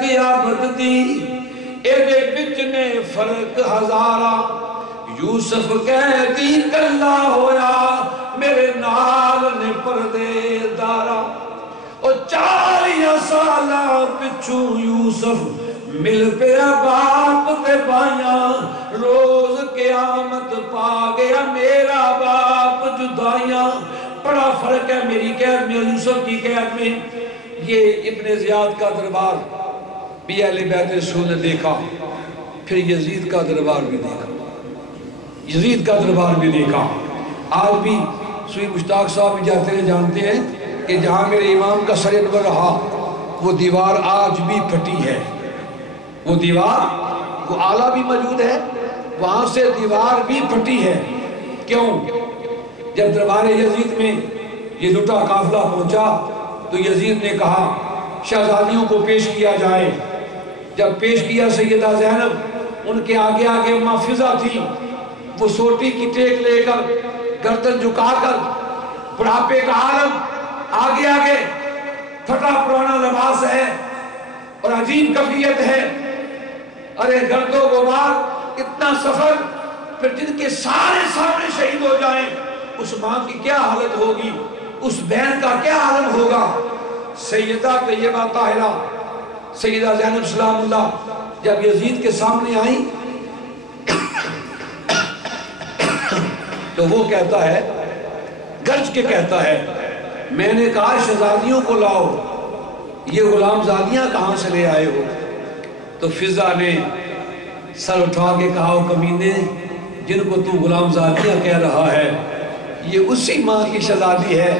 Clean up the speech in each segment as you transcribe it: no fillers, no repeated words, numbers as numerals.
قیامت دی ایدے بچنے فرق ہزارہ یوسف قیدی کلا ہویا میرے نال نے پردے دارا اور 40 سالہ پچھو یوسف مل پیا باپ تے بائیاں روز قیامت پا گیا میرا باپ جدائیاں بڑا فرق ہے میری قید میں یوسف کی قید میں یہ ابن زیاد کا دربار بھی اہل بیت رسول نے دیکھا پھر یزید کا دربار بھی دیکھا یزید کا دربار بھی دیکھا آج بھی سوئی مشتاق صاحب بھی جاتے ہیں جانتے ہیں کہ جہاں میرے امام کا سر انور رہا وہ دیوار آج بھی پھٹی ہے وہ دیوار وہ آلہ بھی موجود ہے وہاں سے دیوار بھی پھٹی ہے کیوں جب دربار یزید میں یہ لٹا قافلہ پہنچا تو یزید نے کہا شہزادیوں کو پیش کیا جائے جب پیش کیا سیدہ زینب ان کے آگے آگے اماں فضا تھی وہ سوٹی کی ٹیک لے کر گردن جھکا کر بڑھاپے کا عالم آگے آگے پھٹا پرانا لباس ہے اور عجیب کفیت ہے ارے گرد و غبار اتنا سفر پھر جن کے سارے سامنے شہید ہو جائیں اس ماں کی کیا حالت ہوگی اس بہن کا کیا عالم ہوگا سیدہ طیبہ طاہرہ سیدہ زینب سلام اللہ جب یزید کے سامنے آئیں تو وہ کہتا ہے گرج کے کہتا ہے میں نے کہا شہزادیوں کو لاؤ یہ غلام زادیاں کہاں سے لے آئے ہو تو فضا نے سر اٹھا کے کہا کمینے جن کو تو غلام زادیاں کہہ رہا ہے یہ اسی ماں کی شہزادی ہے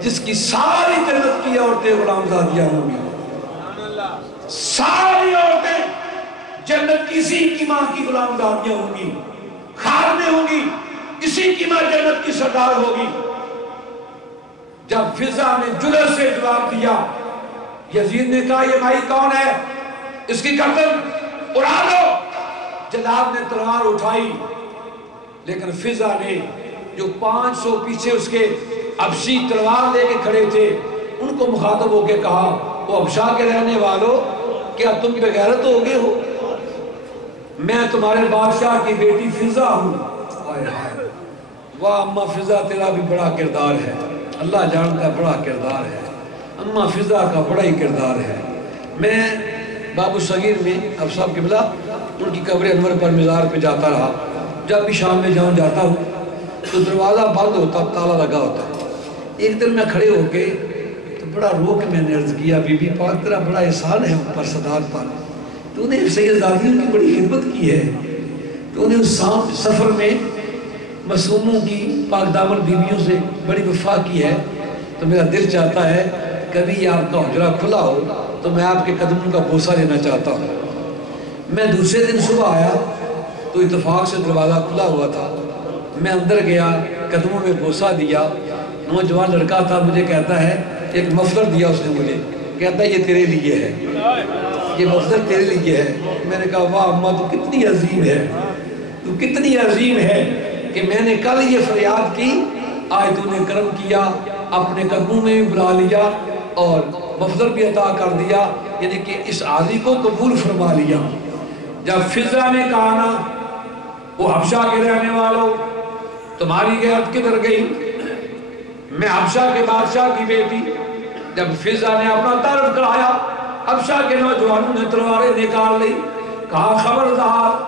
جس کی ساری جنت کی عورتیں غلام زادیاں ہوں گی ساری عورتیں جنت کی اسی کی ماں کی غلام زادیاں ہوں گی خار میں ہوں گی اسی کی ماں جنت کی سردار ہوگی جب فضا نے جلد سے جواب دیا یزید نے کہا یہ بھائی کون ہے اس کی گردن اڑا دو جلاد نے تلوار اٹھائی لیکن فضا نے جو 500 پیچھے اس کے ابشی تلوار لے کے کھڑے تھے ان کو مخاطب ہو کے کہا وہ ابشا کے رہنے والوں کیا تم بغیرت ہو گئے ہو میں تمہارے بادشاہ کی بیٹی فضا ہوں واہ اماں فضا تیرا بھی بڑا کردار ہے اللہ جانتا بڑا کردار ہے اماں فضا کا بڑا ہی کردار ہے میں بابو صغیر میں اب صاحب قبلہ ان کی قبر انور پر مزار پہ جاتا رہا جب بھی شام میں جاتا ہوں تو دروازہ بند ہوتا تالا لگا ہوتا ایک دن میں کھڑے ہو کے تو بڑا رو کے میں نے عرض کیا بی بی پاک تیرا بڑا احسان ہے اوپر صدات پر تو نے سیدادیوں کی بڑی خدمت کی ہے تو نے اس سفر میں معصوموں کی پاک دامن بیویوں سے بڑی وفا کی ہے تو میرا دل چاہتا ہے کبھی آپ کا حجرہ کھلا ہو تو میں آپ کے قدموں کا بوسہ لینا چاہتا ہوں میں دوسرے دن صبح آیا تو اتفاق سے دروازہ کھلا ہوا تھا میں اندر گیا قدموں میں بوسہ دیا نوجوان لڑکا تھا مجھے کہتا ہے ایک مفلر دیا اس نے مجھے کہتا ہے یہ تیرے لیے ہے یہ مفلر تیرے لیے ہے میں نے کہا واہ اماں تو کتنی عظیم ہے تو کتنی عظیم ہے کہ میں نے کل یہ فریاد کی آج تو نے کرم کیا اپنے قدموں میں بھی بلا لیا اور مفضل بھی عطا کر دیا یعنی کہ اس عالی کو قبول فرما لیا جب فضا نے کہا نا وہ حبشہ کے رہنے والوں تمہاری غیرت کدھر گئی میں حبشہ کے بادشاہ کی بیٹی جب فضا نے اپنا تعارف کرایا حبشہ کے نوجوانوں نے تلواریں نکال لی کہا خبردار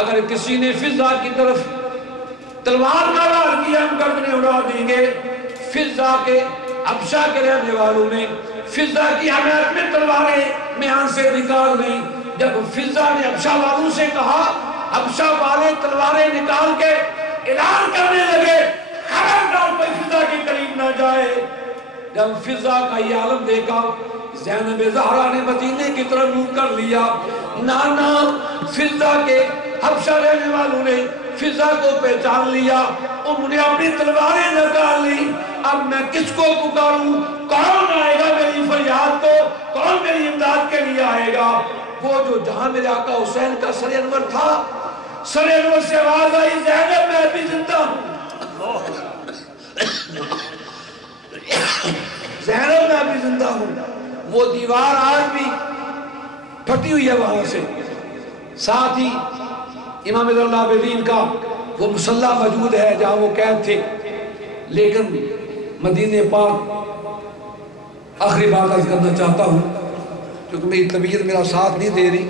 اگر کسی نے فضا کی طرف تلوار کا وار کیا ہم گردنیں اڑا دیں گے فضا کے حبشہ کے رہنے والوں نے فضا کی حمایت میں تلواریں میان سے نکال دی جب فضا نے حبشہ والوں سے کہا حبشہ والے تلواریں نکال کے اعلان کرنے لگے خبردار کوئی فضا کے قریب نہ جائے جب فضا کا یہ عالم دیکھا زینب زہرا نے مدینے کی طرف منہ کر لیا نانا فضا کے حبشہ رہنے والوں نے فضا کو پہچان لیا انہوں نے اپنی تلواریں نکال لی اب میں کس کو پکاروں کون آئے گا میری فریاد کو کون میری امداد کے لیے آئے گا وہ جو جہاں میرے آقا حسین کا سر انور تھا سر انور سے آواز آئی زینب میں بھی زندہ ہوں زینب میں بھی زندہ ہوں وہ دیوار آج بھی پھٹی ہوئی ہے وہاں سے. ساتھ ہی امام زین العابدین کا وہ مصلی موجود ہے جہاں وہ قید تھے. لیکن مدینہ پاک آخری بات عرض کرنا چاہتا ہوں کیونکہ میری طبیعت میرا ساتھ نہیں دے رہی.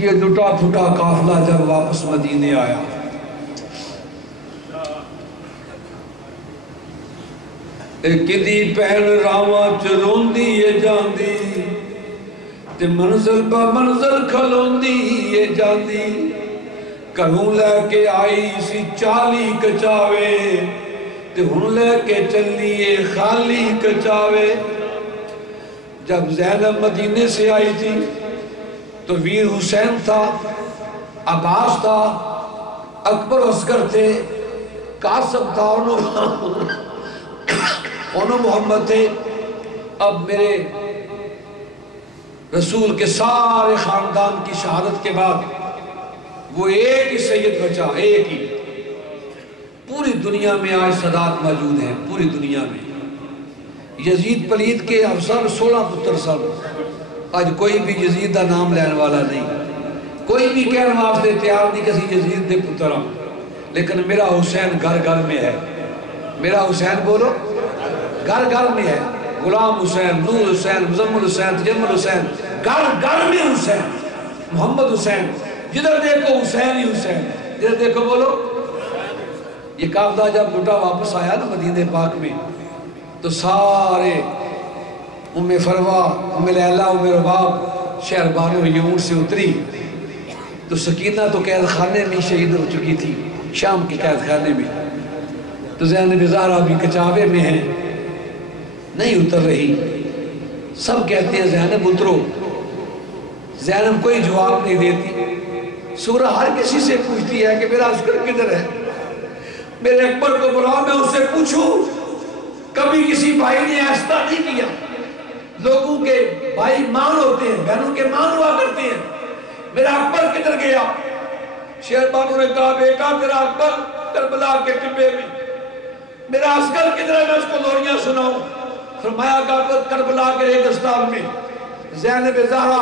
یہ ٹوٹا پھوٹا قافلہ جب واپس مدینے آیا کدی پہن راواں چ روندی ہے جاندی تے منزل با منزل کھلوندی ہے جاندی. گھروں لے کے آئی سی 40 کچاوے تے ہن لے کے چلیے خالی کچاوے. جب زینب مدینے سے آئی تھی تو ویر حسین تھا، عباس تھا، اکبر اصغر تھے، قاسم تھا، انہوں محمد تھے. اب میرے رسول کے سارے خاندان کی شہادت کے بعد وہ ایک ہی سید بچا، ایک ہی. پوری دنیا میں آج سادات موجود ہیں، پوری دنیا میں. یزید پلید کے افسر 16 پتر سن. آج کوئی بھی یزید کا نام لینے والا نہیں، کوئی بھی کہنے واسطے تیار نہیں کسی یزید دے پتر ہوں. لیکن میرا حسین گھر گھر میں ہے. میرا حسین بولو گھر گھر میں ہے. غلام حسین، نور حسین، مزمل حسین، تجمل حسین، گھر گھر میں حسین. محمد حسین، جدھر دیکھو حسین ہی حسین، جدھر دیکھو بولو. یہ قافلہ جب لٹا واپس آیا نا مدینہ پاک میں تو سارے ام فروا، ام لیلہ، ام رباب شہر بانو یمون سے اتری. تو سکینہ تو قید خانے میں شہید ہو چکی تھی، شام کے قید خانے میں. تو زینب زہرا بھی کچاوے میں ہیں، نہیں اتر رہی. سب کہتے ہیں زینب اترو. زینب کوئی جواب نہیں دیتی. سورہ ہر کسی سے پوچھتی ہے کہ میرا عسکر کدھر ہے، میرے اکبر کو بلا میں اسے پوچھوں. کبھی کسی بھائی نے ایسا نہیں کیا. لوگوں کے بھائی مان ہوتے ہیں، بہنوں کے مان ہوا کرتے ہیں. میرا اکبر کدھر گیا؟ شہر بانو نے کہا بیٹا تیرا اکبر کربلا کے ٹبے میں. میرا عسکر کدھر ہے میں اس کو لوریاں سناؤں؟ فرمایا کہ کربلا کے ریگستان میں. زینب زہرا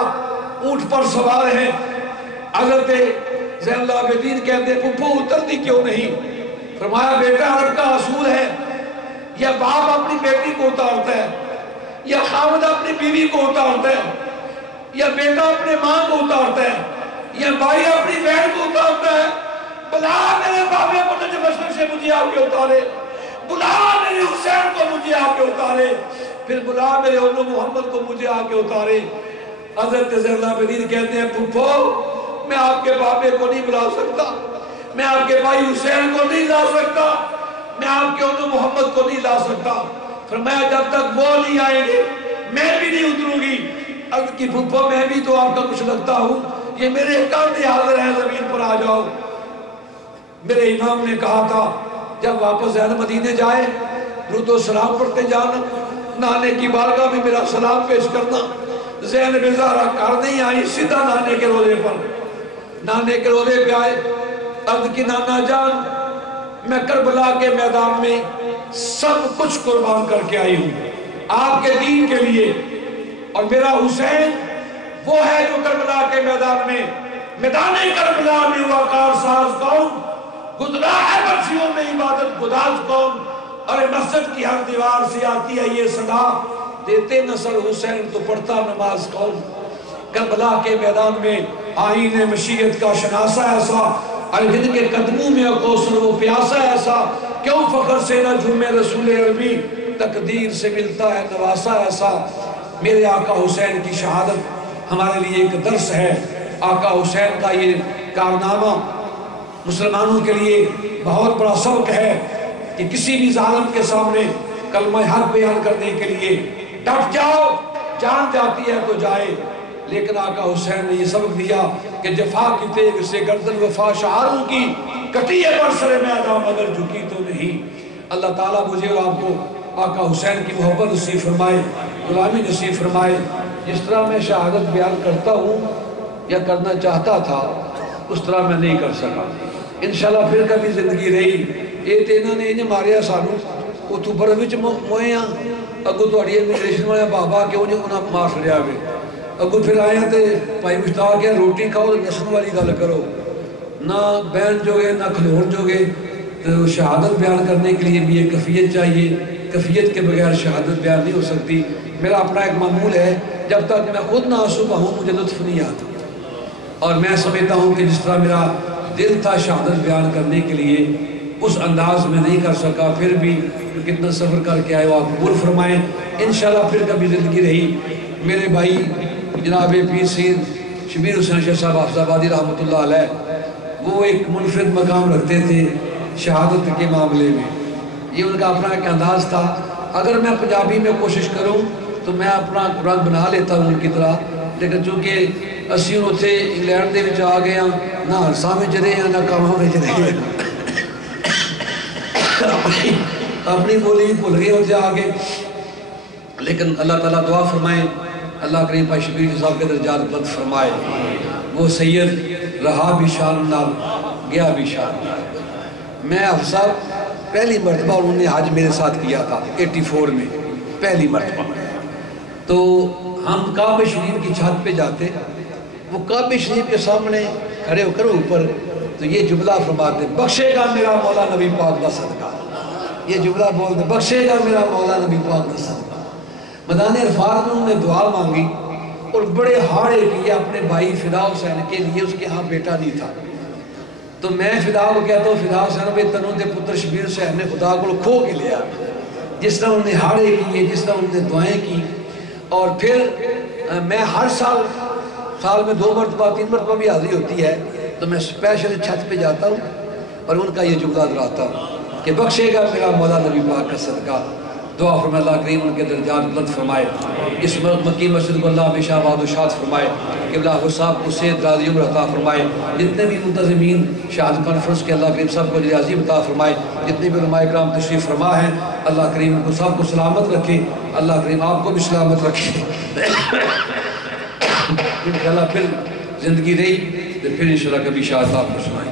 اونٹ پر سوار ہیں. حضرت زین العابدین کہتے ہیں پھپھو اترتی کیوں نہیں؟ فرمایا بیٹا عرب کا اصول ہے یا باپ اپنی بیٹی کو اتارتا ہے، یا خاوند اپنی بیوی کو اتارتا ہے، یا بیٹا اپنے ماں کو اتارتا ہے، یا بھائی اپنی بہن کو اتارتا ہے. بلا میرے بابے کو نجف اشرف سے مجھے آ کے اتارے، بلا میرے حسین کو مجھے آ کے اتارے، پھر بلا میرے اولو محمد کو مجھے آ کے اتارے. حضرت زین العابدین کہتے ہیں پھپھو میں آپ کے بابے کو نہیں بلا سکتا، میں آپ کے بھائی حسین کو نہیں لا سکتا، میں آپ کے اولو محمد کو نہیں لا سکتا. فرمایا جب تک وہ نہیں آئیں گے میں بھی نہیں اتروں گی. اب کی پھپھو میں بھی تو آپ کا کچھ لگتا ہوں، یہ میرے کاندھے حاضر ہیں، زمین پر آ جاؤ. میرے امام نے کہا تھا جب واپس زینب مدینے جائے درود و سلام پڑھتے جانا، نانے کی بارگاہ میں میرا سلام پیش کرنا. زینب زہرا کر نہیں آئی، سیدھا نانے کے روزے پر، نانے کے روزے پہ آئے. عرض کی نانا جان میں کربلا کے میدان میں سب کچھ قربان کر کے آئی ہوں آپ کے دین کے لیے، اور میرا حسین وہ ہے جو کربلا کے میدان میں، میدان کربلا میں ہوا کارساز قوم، گزرا ہے برسیوں میں عبادت گداز قوم. اور مسجد کی ہر دیوار سے آتی ہے یہ صدا، دیتے نصر حسین تو پڑھتا نماز قوم. کربلا کے میدان میں آئین مشیت کا شناسہ ایسا، اور جن کے قدموں میں کوثر و پیاسا ایسا، کیوں فخر سے نہ جھومے رسول عربی، تقدیر سے ملتا ہے نواسا ایسا. میرے آقا حسین کی شہادت ہمارے لیے ایک درس ہے. آقا حسین کا یہ کارنامہ مسلمانوں کے لیے بہت بڑا سبق ہے کہ کسی بھی ظالم کے سامنے کلمہ حق بیان کرنے کے لیے ڈٹ جاؤ، جان جاتی ہے تو جائے. لیکن آقا حسین نے یہ سبق دیا کہ جفا کی تیغ سے گردن وفا شعاروں کی کٹی ہے پر سر میدان مگر جھکی تو نہیں. اللہ تعالیٰ مجھے اور آپ کو آقا حسین کی محبت نصیب فرمائے، غلامی نصیب فرمائے. جس طرح میں شہادت بیان کرتا ہوں یا کرنا چاہتا تھا اس طرح میں نہیں کر سکا. انشاءاللہ پھر کبھی زندگی رہی. یہ تو انہوں نے انہیں ماریا سانو اتو برف وچ موئے اگو توڑی امیگریشن والے بابا کیوں نہیں انہیں معاف لیا ہوئے اگو پھر آئے ہیں تو بھائی مشتاق ہے روٹی کھاؤ تو نسل والی گل کرو نہ بین جو گے نہ کھلون جو گے تو شہادت بیان کرنے کے لیے بھی ایک کفیت چاہیے کفیت کے بغیر شہادت بیان نہیں ہو سکتی میرا اپنا ایک معمول ہے جب تک میں خود نہ آنسو بہوں مجھے لطف نہیں آتا اور میں سمجھتا ہوں کہ جس طرح میرا دل تھا شہادت بیان کرنے کے لیے اس انداز میں نہیں کر سکا پھر بھی کتنا سفر کر کے آئے وہ آپ قبول فرمائیں انشاءاللہ پھر کبھی زندگی رہی میرے بھائی جناب پیر سید شبیر حسین شاہ صاحب حافظ آبادی رحمۃ اللہ علیہ وہ ایک منفرد مقام رکھتے تھے شہادت کے معاملے میں یہ ان کا اپنا ایک انداز تھا اگر میں پنجابی میں کوشش کروں تو میں اپنا قرآن بنا لیتا ہوں ان کی طرح لیکن چونکہ اسی اتنے انگلینڈ دے وچ آ گئے ہیں نہ ہرساں وچ رہے ہیں نہ کاماں وچ رہے ہیں اپنی بولی بھی بھول گئے ہوتے آگے لیکن اللہ تعالیٰ دعا فرمائے اللہ کریم بھائی شبیر صاحب کے درجات بلند فرمائے وہ سید رہا بھی شان نال گیا بھی شان نال میں حافظ صاحب پہلی مرتبہ انہوں نے حج میرے ساتھ کیا تھا 84 میں پہلی مرتبہ تو ہم کعبہ شریف کی چھت پہ جاتے وہ کعبہ شریف کے سامنے کھڑے ہو کر اوپر تو یہ جملہ فرماتے بخشے گا میرا مولا نبی پاک دا صدقہ یہ جملہ بولتے بخشے گا میرا مولا نبی پاک دا صدقہ میدان عرفات میں انہوں نے دعا مانگی اور بڑے ہاڑے کیے اپنے بھائی فدا حسین کے لیے اس کے ہاں بیٹا نہیں تھا تو میں فدا کو کہتا ہوں فدا حسین بھائی تنوں دے پتر شبیر حسین نے خدا کو کھو کے لیا جس طرح انہوں نے ہاڑے کیے جس طرح انہوں نے دعائیں کی اور پھر میں ہر سال میں 2 مرتبہ 3 مرتبہ بھی حاضری ہوتی ہے تو میں اسپیشل چھت پہ جاتا ہوں اور ان کا یہ جملہ دہراتا ہوں کہ بخشے گا میرا مولا نبی پاک کا صدقہ دعا فرمائے اللہ کریم ان کے درجات بلند فرمائے اس مکی مسجد کو اللہ ہمیشہ آباد و شاد فرمائے قبلہ حافظ صاحب کو صحت دراز عمر عطا فرمائے جتنے بھی منتظمین شہادت کانفرنس کے اللہ کریم سب کو اجر عظیم عطا فرمائے جتنے بھی علماء کرام تشریف فرما ہیں اللہ کریم ان کو سب کو سلامت رکھے اللہ کریم آپ کو بھی سلامت رکھے انشاءاللہ پھر زندگی رہی تو پھر انشاءاللہ کبھی شہادت آپ کو سنائیں